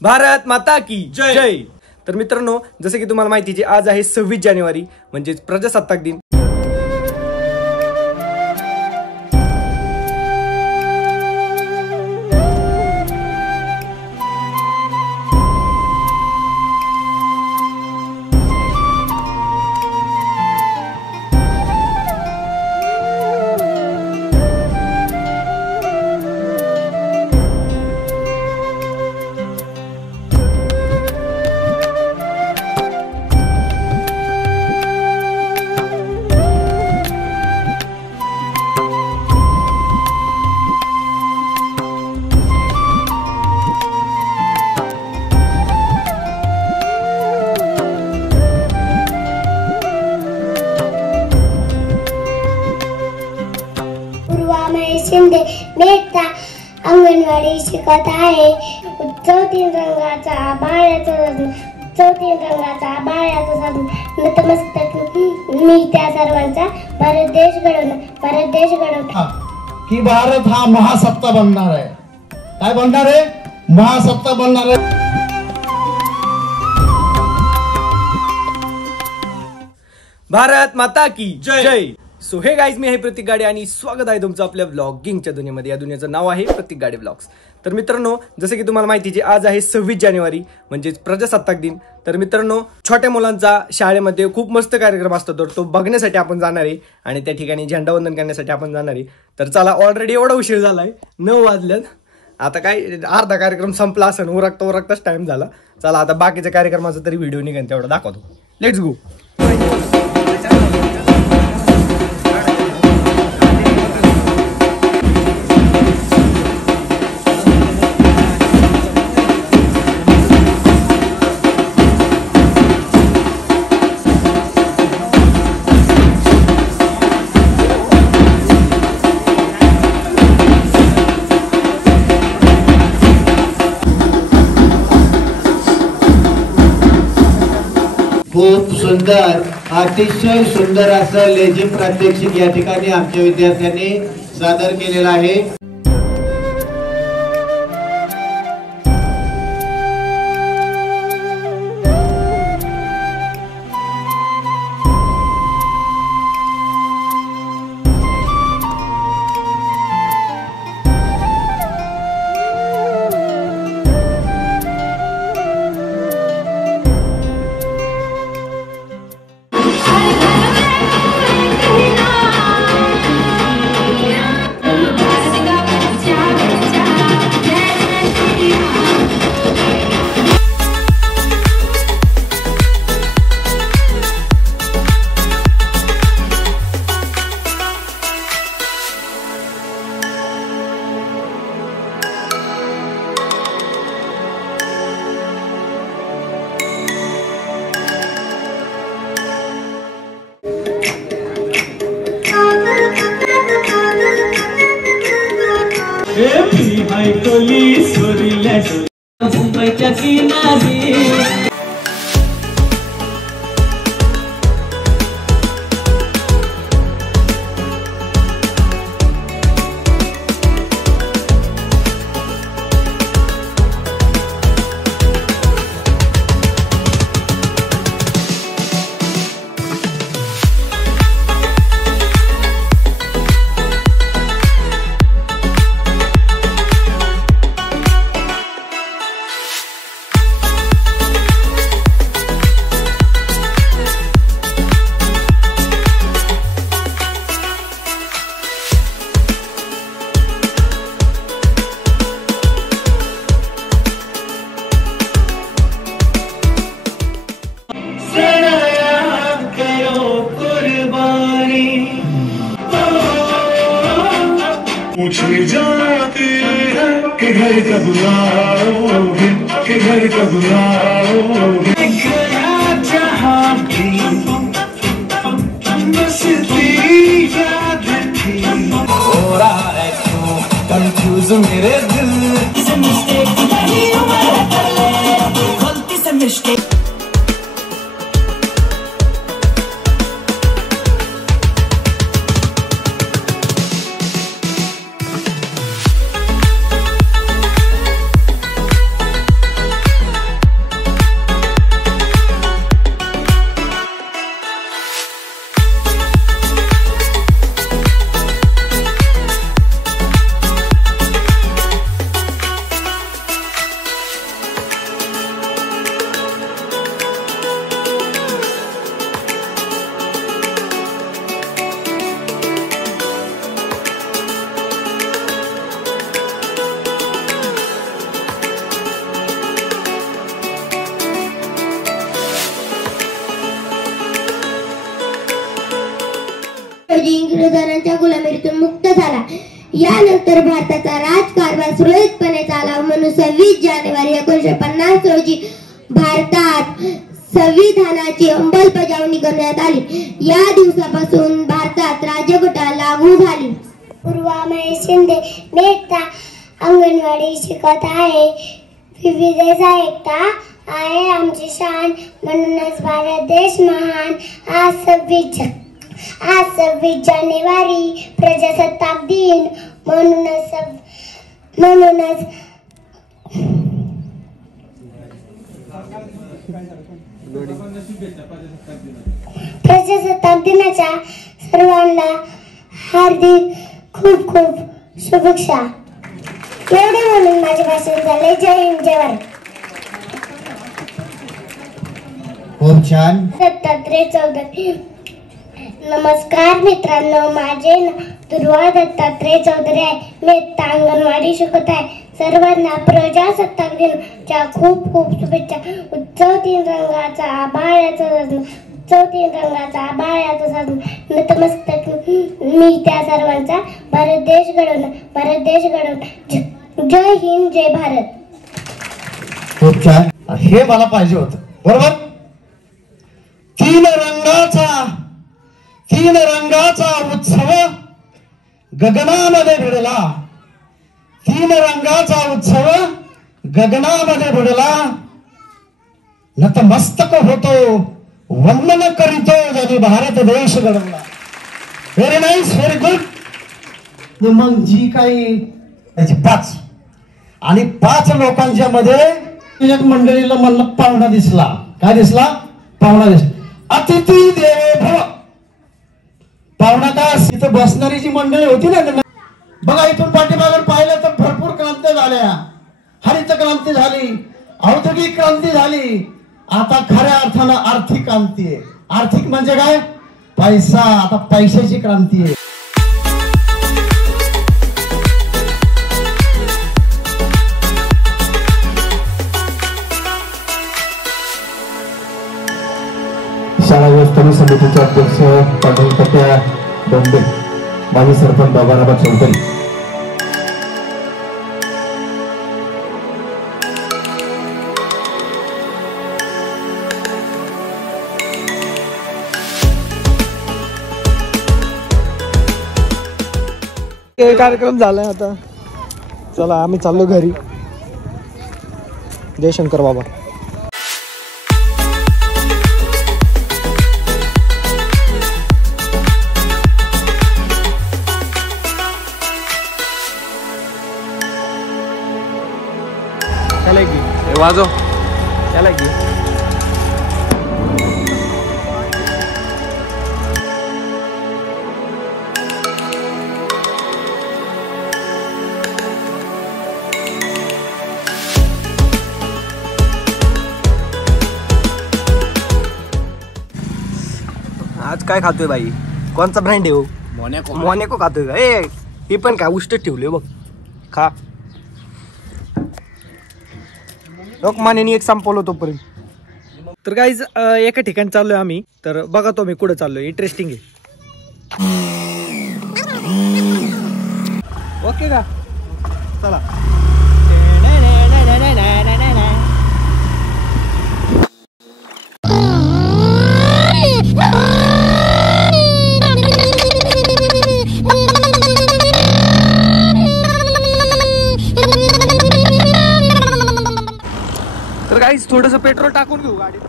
भारत माता की जय। तर मित्रांनो, जसे की तुम्हाला माहिती आहे, आज आहे 26 जानेवारी म्हणजे प्रजासत्ताक दिन। शिंदे बेटा अंगणवाडी शिकत आहे। चौथीन रंगाचा बाळ्याचा नतमस्तक मी त्या सर्वांचा भारत देश घडवणार की भारत हा महासत्ता बनणार आहे। काय बनणार आहे? महासत्ता बनणार आहे। भारत माता की जय। सो हे गाईज, मी आहे प्रतीक गाडे आणि स्वागत आहे तुमचं आपल्या व्लॉगिंगच्या दुनियेमध्ये। या दुनियेचं नाव आहे प्रतीक गाडे व्लॉग्स। तर मित्रांनो, जसे की तुम्हाला माहिती आहे, आज आहे 26 जानेवारी म्हणजे प्रजासत्ताक दिन। तर मित्रांनो, छोट्या मुलांचा शाळेमध्ये खूप मस्त कार्यक्रम असतो, तर तो बघण्यासाठी आपण जाणार आहे आणि त्या ठिकाणी झेंडावंदन करण्यासाठी आपण जाणार आहे। तर चला, ऑलरेडी एवढा उशीर झालाय, 9 वाजल्यात। आता काय अर्धा कार्यक्रम संपला असेल, उरकताच टाइम झाला। चला आता बाकीच्या कार्यक्रमाचा तरी व्हिडिओ निघेल तेवढा दाखवतो। Let's go. खूप सुंदर, अतिशय सुंदर असं लेझिम प्रात्यक्षिक या ठिकाणी आमच्या विद्यार्थ्यांनी सादर केलेला आहे। मुंबईच्या किनारी पूछी जाती है कि घर कब आओगे, कि घर कब आओगे। जहाँ भी बसती याद थी, हो रहा है क्यों कंफ्यूज मेरे दिल से मिस्टेक नहीं कर ले, गलती से मिस्टेक। शिरोधारांच्या गुलामीतून मुक्त झाला. यानंतर भारताचा राजकारभार सुरळीतपणे चालावा म्हणून 26 जानेवारी 1950 रोजी भारतात संविधानाची अंमलबजावणी करण्यात आली. या दिवसापासून भारतात राज्यघटना लागू झाली. पूर्वा महेश शिंदे मी एकटा अंगणवाडी शिकत आहे. विविधता एकता आहे आमची शान, म्हणूनच भारत देश महान. आज 26 जानेवारी प्रजासत्ताक दिन, म्हणूनच प्रजासत्ताक दिनाच्या सर्वांना हार्दिक खूप खूप शुभेच्छा. एवढे म्हणून माझे भाषण झाले. जय हिंद, जय भारत. खूप छान. दत्तात्रय चौधरी. नमस्कार मित्रांनो, माझे नाव दुर्वा दत्तात्रय चौधरी आहे. मी अंगणवाडी शिकत आहे. सर्वांना प्रजासत्ताक दिनाच्या खूप खूप शुभेच्छा. उत्सव तीन रंगाचा आभाळाचा साजून नतमस्तक मी त्या सर्वांचा. भारत देश घडवणार. जय हिंद, जय भारत. खूप छान. हे मला पाहिजे होतं. बरोबर. तीन रंगाचा उत्सव गगनामध्ये भिडला. तीन रंगाचा उत्सव गगनामध्ये भिडला. नतमस्तक होतो, वंदन करीतो ज्यांनी भारत देश घडवला. Very nice, very good. मग जी काही त्याची 5 आणि 5 लोकांच्या मध्ये एक मंडळीला मला पाहुणा दिसला. काय दिसला? पाहुणा दिसला. अतिथी देवो भव. पाहुणा का तिथं बसणारी जी मंडळी होती ना, बघा इथून पाठीमागे पाहिलं तर भरपूर क्रांती झाल्या. हरित क्रांती झाली, औद्योगिक क्रांती झाली. आता खऱ्या अर्थानं आर्थिक क्रांती आहे. आर्थिक म्हणजे काय? पैसा. आता पैशाची क्रांती आहे. शाळा व्यवस्थापन समितीचे अध्यक्ष पांडुरंग डोंबे, माजी सरपंच बाबाराबा चौधरी. कार्यक्रम झालाय. आता चला आम्ही चाललो घरी. जय शंकर बाबा. वाजो त्याला की आज काय खातोय बाई? कोणचा ब्रँड आहे हो? मोनॅको खातोय का? ए ही पण काय उष्ट ठेवले बघ. खा. लोकमान्याने एक संपवलं तोपर्यंत. तर गाईज एका ठिकाणी चाललोय आम्ही. तर बघा तो मी कुठे चाललोय. इंटरेस्टिंग आहे. ओके का? चला. तर गाईज थोडस पेट्रोल टाकून घेऊ गाडीत.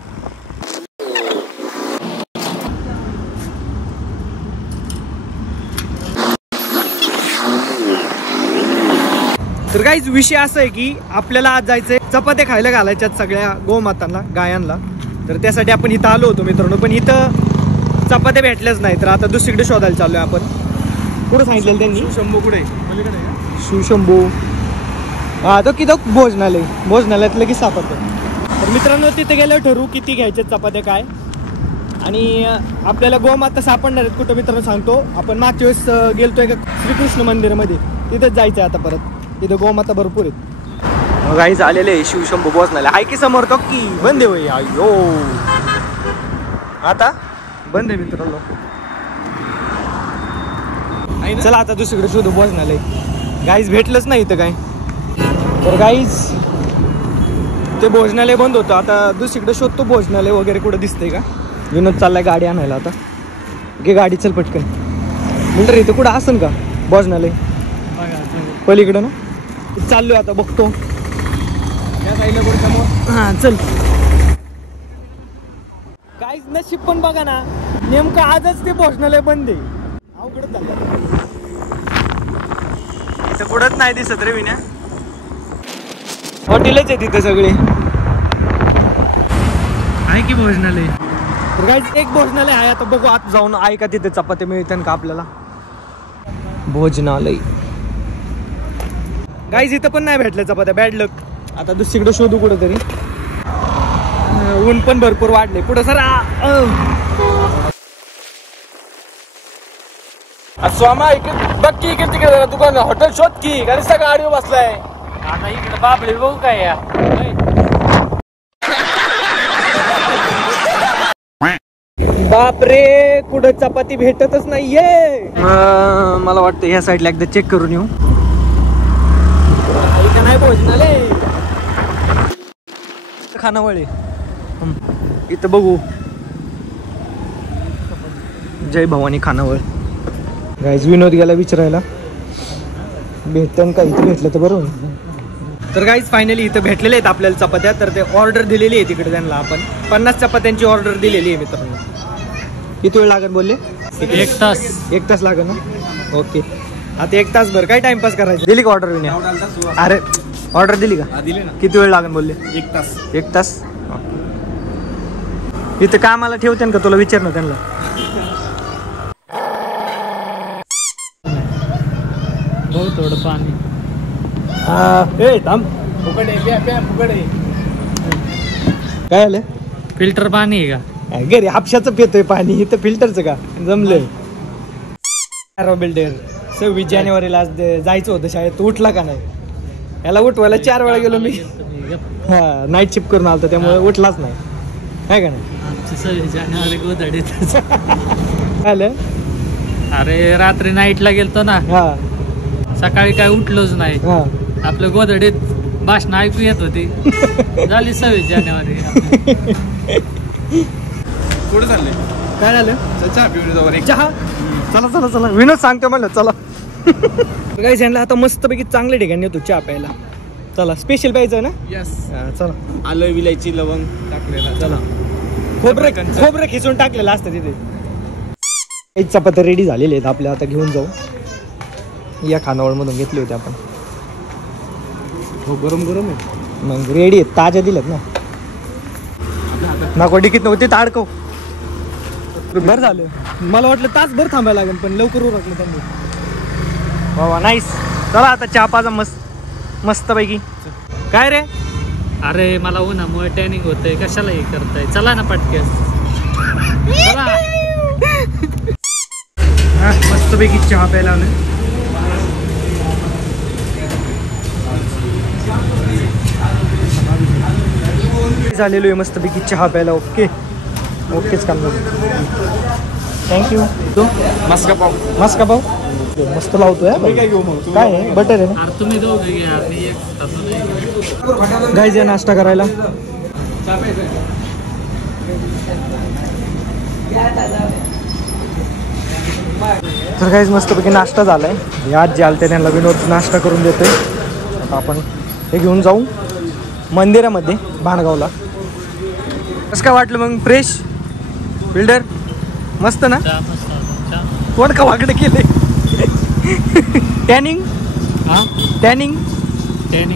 तर गाईज विषय असा आहे की आपल्याला आज जायचंय चपात्या खायला घालायच्यात सगळ्या गोमातांना, गायांना. तर त्यासाठी आपण इथं आलो होतो मित्रांनो. पण इथं चपात्या भेटल्याच नाही. तर आता दुसरीकडे शोधायला चाललोय आपण. कुठं सांगितलेलं त्यांनी? शिवशंभू. कुठे? शिवशंभू. हा तो किती भोजनालयात लगेच सापडतो. तर मित्रांनो तिथे गेल्यावर ठरवू किती घ्यायचे चपात्या काय. आणि आपल्याला गोमाता सापडणार आहेत कुठं मित्रांनो सांगतो. आपण मागच्या वेळेस गेलतोय का श्रीकृष्ण मंदिरामध्ये, तिथेच जायचंय आता परत. तिथे गोमाता भरपूर आहेत. गाईज आलेले शिवशंभू भोजनालय आहे की समोर. तो की बंद आहे. अयो आता बंद आहे मित्रांनो. चला आता दुसरीकडे शोधू भोजनालय. गाईज भेटलंच नाही इथं काय. तर गाईज ते भोजनालय बंद होतं. आता दुसरीकडे शोधतो भोजनालय वगैरे कुठं दिसतंय का. विनोद चाललाय गाडी आणायला. आता घे गाडी, चल पटकन. म्हणलं इथं कुठं असेल का भोजनालय पलीकडं ना. चाललोय आता बघतो. हां चल. काहीच नशीब पण बघा ना, नेमकं आजच ते भोजनालय बंद आहे. अवघडच झालं. इथं कुठंच नाही दिसत रे विण्या. हॉटेलच आहे तिथं सगळे. आहे की भोजनालय. तर गाईज एक भोजनालय आहे. आता बघू आत जाऊन आहे का तिथे चपात्या मिळतात का आपल्याला. भोजनालय गाईज इथं पण नाही भेटलं चपात्या. बॅड लक. आता दुसरीकडे शोधू कुठं तरी. ऊन पण भरपूर वाढले. पुढं सर स्वामा बघ की इकडे तिकडे दुकान हॉटेल शोध की. कारण सगळं गाडीवर बसलाय. आता इकडे बाबळे बघू काय या. बापरे कुठं चपाती भेटतच नाहीये. मला वाटतं ह्या साईडला एकदा चेक करून येऊ. इथं नाही भोजनालय. खानावळ इथं बघू. जय भवानी खानावळ. गाईज विनोद गेला विचारायला भेटतं का. इथं भेटलं तर बरोबर. तर गाईज फायनली इथं भेटलेले आहेत आपल्याला चपात्या. तर ते ऑर्डर दिलेली आहे तिकडे त्यांना. आपण 50 चपात्यांची ऑर्डर दिलेली आहे मित्रांनो. किती वेळ लागेल बोलले. 1 तास. 1 तास लागेल ना. ओके. आता 1 तास भर काय टाइमपास करायचं. दिली का ऑर्डर विण्या. अरे ऑर्डर दिली का. दिली ना. किती वेळ लागेल बोलले. 1 तास. 1 तास. इथं कामाला ठेवते का तुला विचार ना त्यांना. भाऊ थोडं पाणी. थांब. काय आलं. फिल्टर पाणी आहे का. घरी हापशाचं पितोय पाणी. इथं फिल्टरचं का जमलंय. बिल्डर 26 जानेवारीला आज जायचं होतं शाळेत. तू उठला का नाही. याला उठवायला 4 वेळा गेलो मी. हा नाईट शिफ्ट करून आलतो त्यामुळे उठलाच नाही. आहे का नाही. आमची 26 जानेवारी गोधडीतच. आलं. अरे रात्री नाईटला गेलतो ना. हा सकाळी काय उठलोच नाही. हा आपल्या गोधडीत भाषण ऐकू येत होती. झाली 26 जानेवारी. पुढे चाललंय. काय झालं. चहा पिऊन जाऊ. चहा. चला चला चला. विनोद सांगतो म्हणलं चला. काय सांगितलं आता मस्तपैकी चांगल्या ठिकाणी येतो चहा प्यायला. चला स्पेशल प्यायचं ना. यस. चला. आलं विलायची लवंग टाकलेला. चला. खोबरं खिचून टाकलेलं असतं तिथे. एक चपात्या रेडी झालेले आहेत आपल्या. आता घेऊन जाऊ. या खानावळ मधून घेतले होते आपण. हो गरम गरम आहे. मग रेडी आहेत. ताज्या दिल्यात ना. नको डिकीत नव्हती ताडकव. बरं झालं. मला वाटलं तासभर थांबायला लागेल पण लवकर उरकलं त्यांनी. वा नाईस. चला आता चहा पाजा मस्त पैकी. काय रे. अरे मला उन्हामुळे टॅनिंग होतंय. कशाला हे करताय. चला ना पटकन. चला. मस्त पैकी चहा प्यायला आलं. झालेलो आहे मस्त पैकी चहा प्यायला. ओकेच काम झालं. थँक्यू. तो मस्का पाव. मस्का पाव मस्त लावतोय. काय आहे बटर आहे ना. अरे तुम्ही दोघे घ्या. मी एक गाईज नाश्ता करायला. तर गाईज मस्तपैकी नाश्ता झालाय. आज जे आलते त्यांना विनोद नाश्ता करून देतोय. आता आपण हे घेऊन जाऊ मंदिरामध्ये भाणगावला. कसं काय वाटलं मग. फ्रेश बिल्डर मस्त ना. कोण का वाकडे केले. टॅनिंग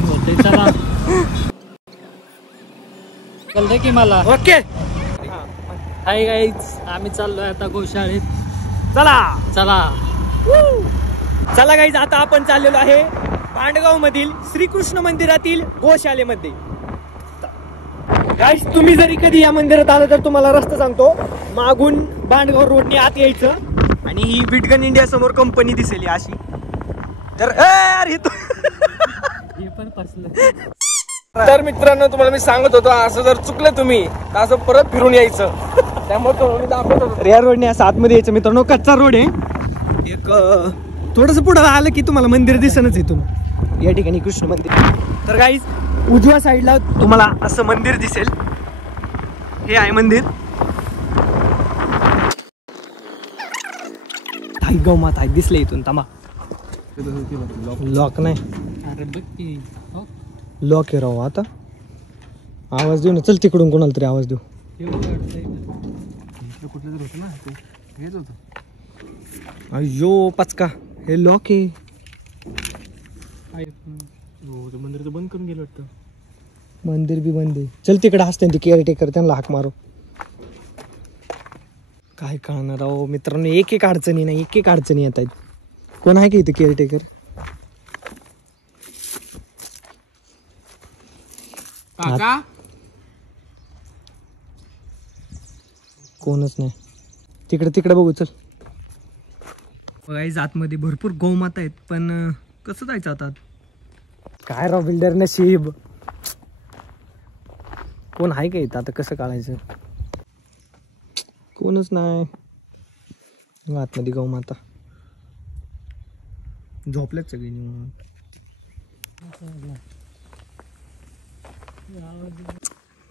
होते. चला. कळलं की मला. ओके. Hi guys. आम्ही चाललोय आता गोशाळेत. चला चला गाईज. आता आपण चाललेलो आहे भांडगाव मधील श्रीकृष्ण मंदिरातील गोशालेमध्ये. गाईज तुम्ही जरी कधी या मंदिरात आलं तर तुम्हाला रस्ता सांगतो. मागून भांडगाव रोडने आत यायचं आणि ही बिटगन इंडिया समोर कंपनी दिसेल अशी. तर हे पण फसलं. तर मित्रांनो तुम्हाला मी सांगत होतो असं जर चुकलं तुम्ही तर असं परत फिरून यायचं. त्यामुळे या रोडने असं आतमध्ये यायचं. मित्रांनो कच्चा रोड आहे. एक थोडस पुढे आलं की तुम्हाला मंदिर दिसणच इथून. या ठिकाणी कृष्ण मंदिर. तर गाईज उजव्या साईडला तुम्हाला असं मंदिर दिसेल. हे आहे मंदिर. गौमाता आहे दिसले इथून. थांबा लॉक नाही. अरे बघ की लॉक आहे राव. आता आवाज देऊ ना. चल तिकडून कोणाला तरी आवाज देऊ. कुठलं तर होतं ना ते हेच होतं. अयो पचका. हे लॉक आहे. हो ते मंदिर तर बंद करून गेलं वाटतं. मंदिर बी बंद आहे. चल तिकडे असते ते केअरटेकर त्यांना हाक मारू. काय कळणार राव मित्रांनो. एक एक अडचणी नाही एक एक अडचणी येत आहेत. कोण आहे का इथे केअरटेकर? काका कोणच नाही. तिकडे बघू चल. बघायचं आतमध्ये भरपूर गौमाता आहेत पण कसं जायचं आता? काय राव बिल्डर नशीब. कोण आहे का इथं आता कसं काढायचं? कोणच नाही. आतमध्ये गौमाता झोपल्यात सगळी.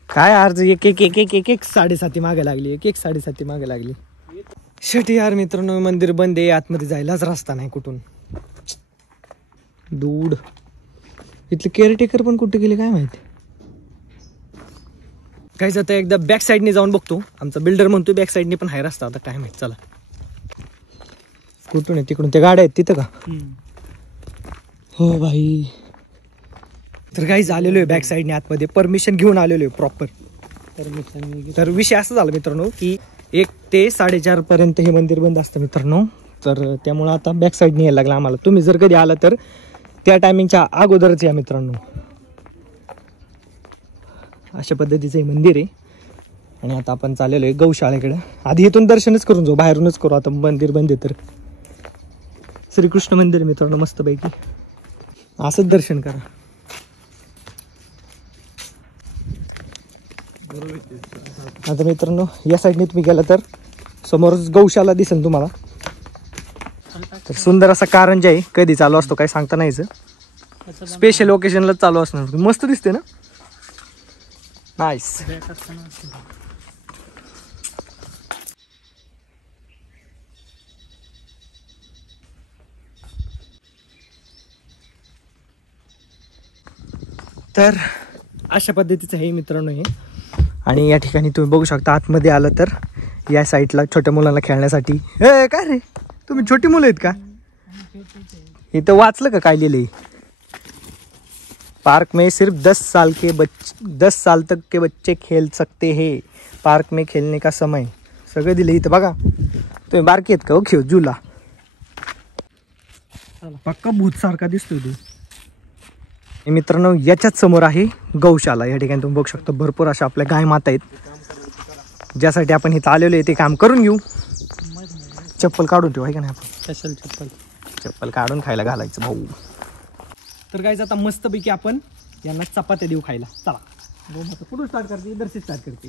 काय अर्ज एक एक एक एक एक एक 7:30 मागे लागली. एक 7:30 मागे लागली. शेट यार मित्रांनो मंदिर बंद आहे. आतमध्ये जायलाच रस्ता नाही कुठून. दूड. इथले केअरटेकर पण कुठे गेले काय माहिती. काहीच आता एकदा बॅक साईडने जाऊन बघतो. आमचा बिल्डर म्हणतो बॅक साईडने पण आहे रस्ता. आता काय माहिती. चला कुठून आहे? तिकडून त्या गाड्या आहेत तिथं का? हो भाई. तर काहीच आलेलो आहे बॅक साईडने आतमध्ये. परमिशन घेऊन आलेलो आहे प्रॉपर परमिशन. तर विषय असं झाला मित्रांनो की 1 ते 4:30 पर्यंत हे मंदिर बंद असतं मित्रांनो. तर त्यामुळं आता बॅक साईडने यायला लागला आम्हाला. तुम्ही जर कधी आला तर त्या टायमिंगच्या अगोदरच या मित्रांनो. अशा पद्धतीचं हे मंदिर आहे. आणि आता आपण चाललेलो आहे गौशाळेकडे. आधी इथून दर्शनच करून जाऊ. बाहेरूनच करू. आता मंदिर बंद आहे तर. श्रीकृष्ण मंदिर मित्रांनो मस्तपैकी. असंच दर्शन करा. आता मित्रांनो या साईडने तुम्ही गेला तर समोरच गौशाला दिसेल तुम्हाला. तर सुंदर असा कारंजा आहे. कधी चालू असतो काय सांगता नाहीच. स्पेशल ओकेजनला चालू असणार. मस्त दिसते ना. नाईस. तर अशा पद्धतीचं हे मित्रांनो हे. आणि या ठिकाणी तुम्ही बघू शकता आतमध्ये आलं तर या साईडला छोट्या मुलांना खेळण्यासाठी. काय रे तुम्ही छोटी मुलं आहेत का? इथं वाचलं का काय लिहिलंय? पार्क में सिर्फ 10 साल तक के बच्चे खेल सकते हैं. पार्क में खेलने का समय सगळं दिलं इथं बघा. तुम्ही बारकी आहेत का? हो खेळ झुला. पक्का भूत सारखा दिसतोय तू. मित्रांनो याच्याच समोर आहे गौशाला. या ठिकाणी तुम्ही बघू शकता भरपूर अशा आपल्या गाय माता आहेत ज्यासाठी आपण इथं आलेलो आहे ते काम करून घेऊ. चप्पल काढून ठेवू आहे का नाही आपण? चप्पल काढून खायला घालायचं भाऊ. तर गाईज आता मस्तपैकी आपण यांना चपात्या देऊ खायला. चला गोमाता कुठून स्टार्ट करते? इधर से स्टार्ट करते.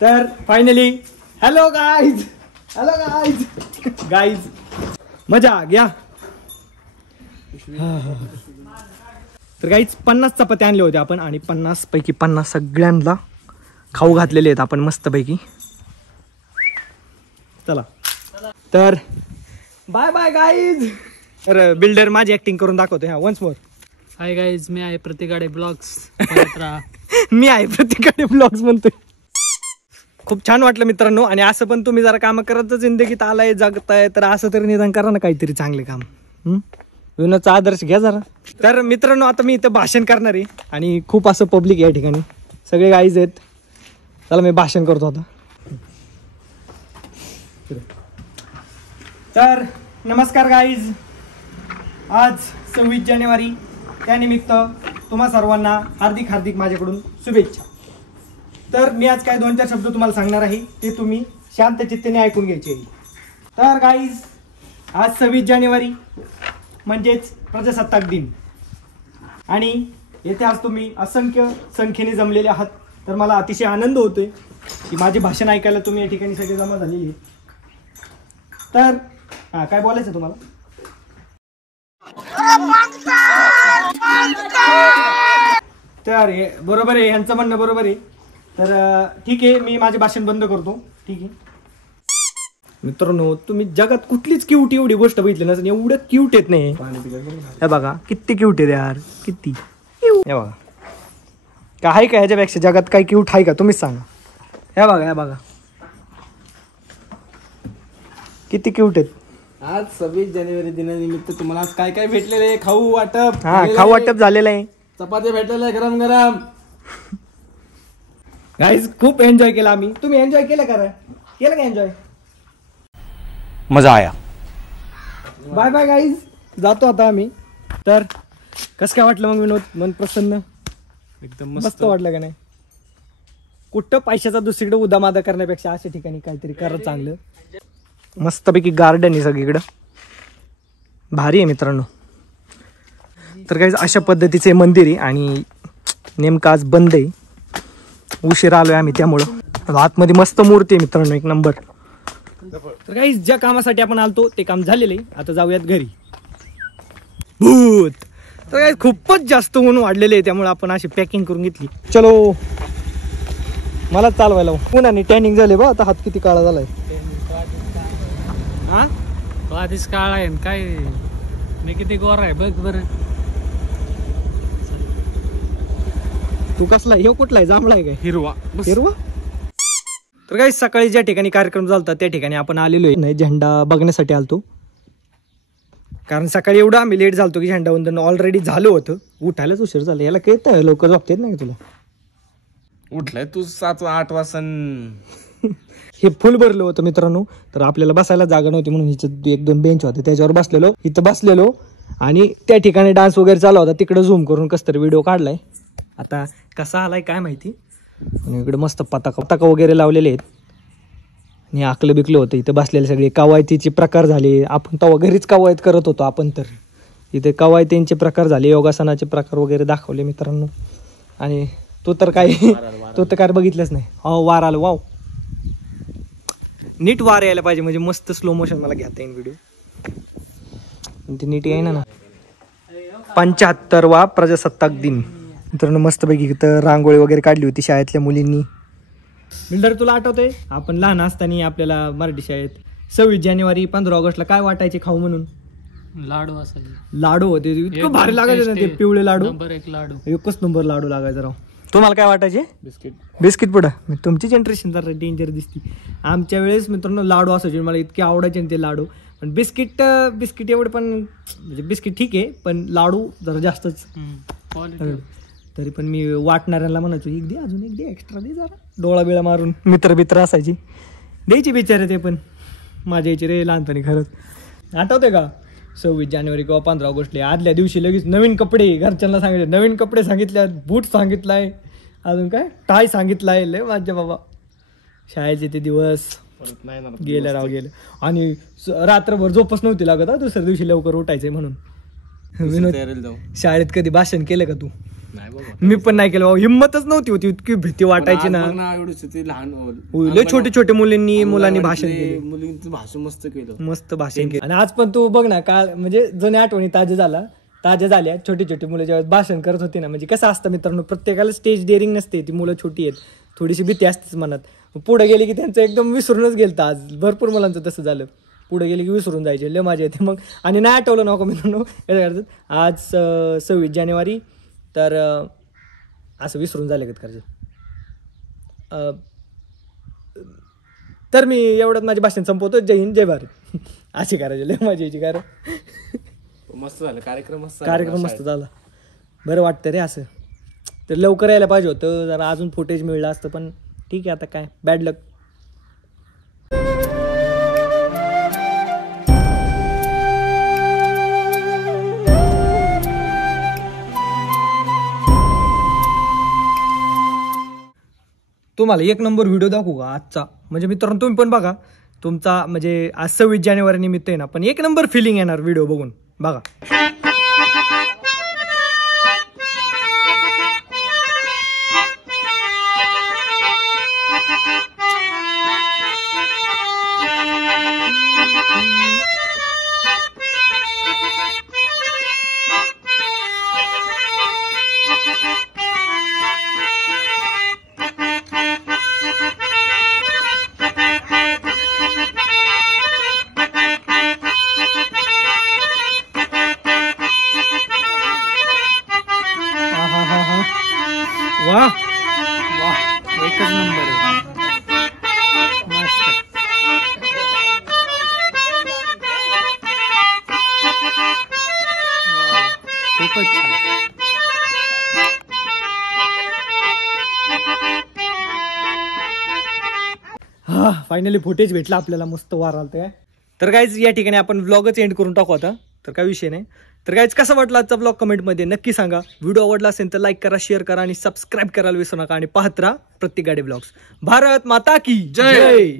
तर फायनली हॅलो गाईज गाईज मजा घ्या. तर गाईज 50 चपात्या आणल्या होत्या आपण आणि 50 पैकी 50 सगळ्यांना खाऊ घातलेले आहेत आपण मस्तपैकी. चला तर बाय बाय गाईज. तर बिल्डर माझी ऍक्टिंग करून दाखवतो. हा वन्स मोर. हाय गाईज, मी आहे प्रतिगाडे ब्लॉग्स. मी आहे प्रतिगाडे ब्लॉग्स म्हणतोय. खूप छान वाटलं मित्रांनो. आणि असं पण तुम्ही जरा काम करत जिंदगीत आलाय जगताय तर असं तरी निदान करा ना काहीतरी चांगले काम. विनोदचा आदर्श घ्या जरा. तर मित्रांनो आता मी इथं भाषण करणार आहे आणि खूप असं पब्लिक या ठिकाणी सगळे गाईज आहेत. चला मी भाषण करतो आता. तर नमस्कार गाईज. आज 26 जानेवारी त्यानिमित्त तुम्हा सर्वांना हार्दिक हार्दिक माझ्याकडून शुभेच्छा. तर मी आज काय 2-4 शब्द तुम्हाला सांगणार आहे ते तुम्ही शांत चित्तेने ऐकून घ्यायचे आहे. तर गाईज आज 26 जानेवारी म्हणजेच प्रजासत्ताक दिन आणि येथे आज तुम्ही असंख्य संख्येने जमलेले आहात. तर मला अतिशय आनंद होतोय की माझे भाषण ऐकायला तुम्ही या ठिकाणी सगळे जमा झालेले आहेत. तर हां काय बोलायचं तुम्हाला. तर हे बरोबर आहे, ह्यांचं म्हणणं बरोबर आहे. तर ठीक आहे मी माझे भाषण बंद करतो. ठीक आहे मित्रांनो तुम्ही जगात कुठलीच क्यूट एवढी गोष्ट बघितली नसेल. एवढं क्यूट येत नाही. हे बघा किती क्यूट आहे यार किती. हे बघा काय आहे का ह्याच्यापेक्षा जगात काय क्यूट आहे का तुम्हीच सांगा. हे बघा किती क्यूट आहेत. आज 26 जानेवारी दिनानिमित्त तुम्हाला आज काय काय भेटलेलं आहे. खाऊ वाटप. हा खाऊ वाटप झालेलं आहे. चपाती भेटलेलं आहे गरम गरम. गाईज खूप एन्जॉय केला आम्ही. तुम्ही एन्जॉय केलं का एन्जॉय. मजा आया. बाय बाय गाईज जातो आता आम्ही. तर कसं काय वाटलं मग विनोद. मन प्रसन्न एकदम मस्त वाटलं का नाही. कुठं पैशाचा दुसरीकडे उदामादा करण्यापेक्षा अशा ठिकाणी काहीतरी करत चांगलं. मस्तपैकी गार्डन आहे सगळीकडं भारी आहे मित्रांनो. तर काही अशा पद्धतीचे मंदिर आहे आणि नेमकं आज बंद आहे. उशीर आलोय आम्ही त्यामुळं. आतमध्ये मस्त मूर्ती आहे मित्रांनो एक नंबर. तर काही ज्या कामासाठी आपण आलतो ते काम झालेलं आहे. आता जाऊयात घरी. भूत. तर काही खूपच जास्त ऊन वाढलेले आहे त्यामुळे आपण अशी पॅकिंग करून घेतली. चलो मला चालवायला उन्हाने टॅनिंग झाले बा. आता हात किती काळा झालाय. हा तो आधीच काळा आहे काय. मी किती गोरा आहे बघ बरं. तू कसला हे कुठला आहे जांभळा आहे काय. हिरवा. तर काही सकाळी ज्या ठिकाणी कार्यक्रम झाला त्या ठिकाणी आपण आलेलो आहे. नाही झेंडा बघण्यासाठी आलतो कारण सकाळी एवढं आम्ही लेट झालतो की झेंडावंदन ऑलरेडी झालं होतं. उठायलाच उशीर झाला. याला कळतं लवकर झोपता येत नाही का तुला. उठलाय तू 7-8 वाजता. हे फुल भरलं होतं मित्रांनो. तर आपल्याला बसायला जागा नव्हती म्हणून इथं 1-2 बेंच होते त्याच्यावर बसलेलो. इथं बसलेलो आणि त्या ठिकाणी डान्स वगैरे चालू होता. तिकडं झूम करून कसं तरी व्हिडिओ काढलाय. आता कसा आलाय काय माहिती. आणि इकडे मस्त पताका वगैरे लावलेले आहेत आणि आकलं बिकलं होतं. इथं बसलेले सगळे कवायतीचे प्रकार झाले. आपण तेव्हा घरीच कवायत करत होतो आपण. तर इथे कवायतींचे प्रकार झाले. योगासनाचे प्रकार वगैरे दाखवले मित्रांनो. आणि तो तर काय बघितलंच नाही. हो वार आलं. वाव नीट वार यायला पाहिजे म्हणजे मस्त स्लो मोशन मला घेता येईल व्हिडिओ. ते नीट येईना ना. 75वा प्रजासत्ताक दिन मित्रांनो. मस्तपैकी इथं रांगोळी वगैरे काढली होती शाळेतल्या मुलींनी. बिल्डर तुला आठवतंय आपण लहान असताना आपल्याला मराठी शाळेत 26 जानेवारी 15 ऑगस्टला काय वाटायचे खाऊ म्हणून. लाडू असेल. लाडू होते इतकं भारी लागायचे ना ते पिवळे लाडू. नंबर 1 लाडू. एकच नंबर लाडू लागायचा राव. तुम्हाला काय वाटायचे. बिस्किट पुढं. तुमची जनरेशन जरा डेंजर दिसती. आमच्या वेळेस मित्रांनो लाडू असायचे. मला इतके आवडायचे ते लाडू. पण बिस्किट एवढे पण म्हणजे बिस्किट ठीक आहे पण लाडू जरा जास्तच. तरी पण मी वाटणाऱ्यांना म्हणायचो एक दे अजून एक दे एक्स्ट्रा दे जरा. डोळा बिळा मारून मित्र असायची द्यायची बिचारे. ते पण माझ्या यायचे रे लहानपणी खरंच. आठवते का 26 जानेवारी किंवा 15 ऑगस्टला आदल्या दिवशी लगेच नवीन कपडे घरच्यांना सांगितले. नवीन कपडे सांगितले. बूट सांगितलाय. अजून काय टाय सांगितलाय. लय माझ्या बाबा शाळेचे ते दिवस गेले राव गेले. आणि रात्रभर झोपच नव्हती लागत. दुसऱ्या दिवशी लवकर उठायचंय म्हणून. विनोद शाळेत कधी भाषण केलं का तू. मी पण नाही केलं बाबा, हिंमतच नव्हती होती, इतकी भीती वाटायची ना. एवढी लहान लय छोटे छोटे मुलांनी भाषण केले, मुलींचं भाषण मस्त केलं, मस्त भाषण केलं. आणि आज पण तू बघ ना, काल म्हणजे जुन्या आठवणी ताज्या झाल्या. छोटी छोटी मुलं ज्यावेळेस भाषण करत होती ना, म्हणजे कसं असतं मित्रांनो, प्रत्येकाला स्टेज डेअरिंग नसते, ती मुलं छोटी आहेत, थोडीशी भीती असतेच मनात. पुढे गेली की त्यांचं एकदम विसरूनच गेलं. आज भरपूर मुलांचं तसं झालं, पुढे गेली की विसरून जायचे, लय मजा येते. मग आणि नाही आठवलं नको मित्रांनो, आज 26 जानेवारी, तर असं विसरून झाले का करायचे. तर मी एवढंच माझे भाषण संपवतो. जय हिंद, जय भारत. असे करायचे, लय मजा यायची. कारण मस्त झालं कार्यक्रम, मस्त झाला. बरं वाटतं रे असं. तर लवकर यायला पाहिजे होतं, जरा अजून फुटेज मिळलं असतं, पण ठीक आहे, आता काय, बॅड लक. तुम्हाला एक नंबर व्हिडिओ दाखवू का आजचा? म्हणजे मित्रांनो तुम्ही पण बघा, तुमचा म्हणजे आज 26 जानेवारी निमित्त आहे ना, पण एक नंबर फिलिंग येणार व्हिडिओ बघून, बघा. वाह वाह, एकच नंबर आहे, मस्त. खूपच छान. हा, फायनली फुटेज भेटला आपल्याला, मस्त वार आलतं काय. तर गाईज या ठिकाणी आपण व्लॉगच एंड करून टाकू आता, तर काय विषय नाही. तर गाईज कसा वाटला आजचा ब्लॉग कमेंटमध्ये नक्की सांगा. व्हिडिओ आवडला असेल तर लाईक करा, शेअर करा आणि सबस्क्राईब करायला विसरू नका. आणि पाहत राहा प्रत्येक गाडी ब्लॉग्स. भारत माता की जय.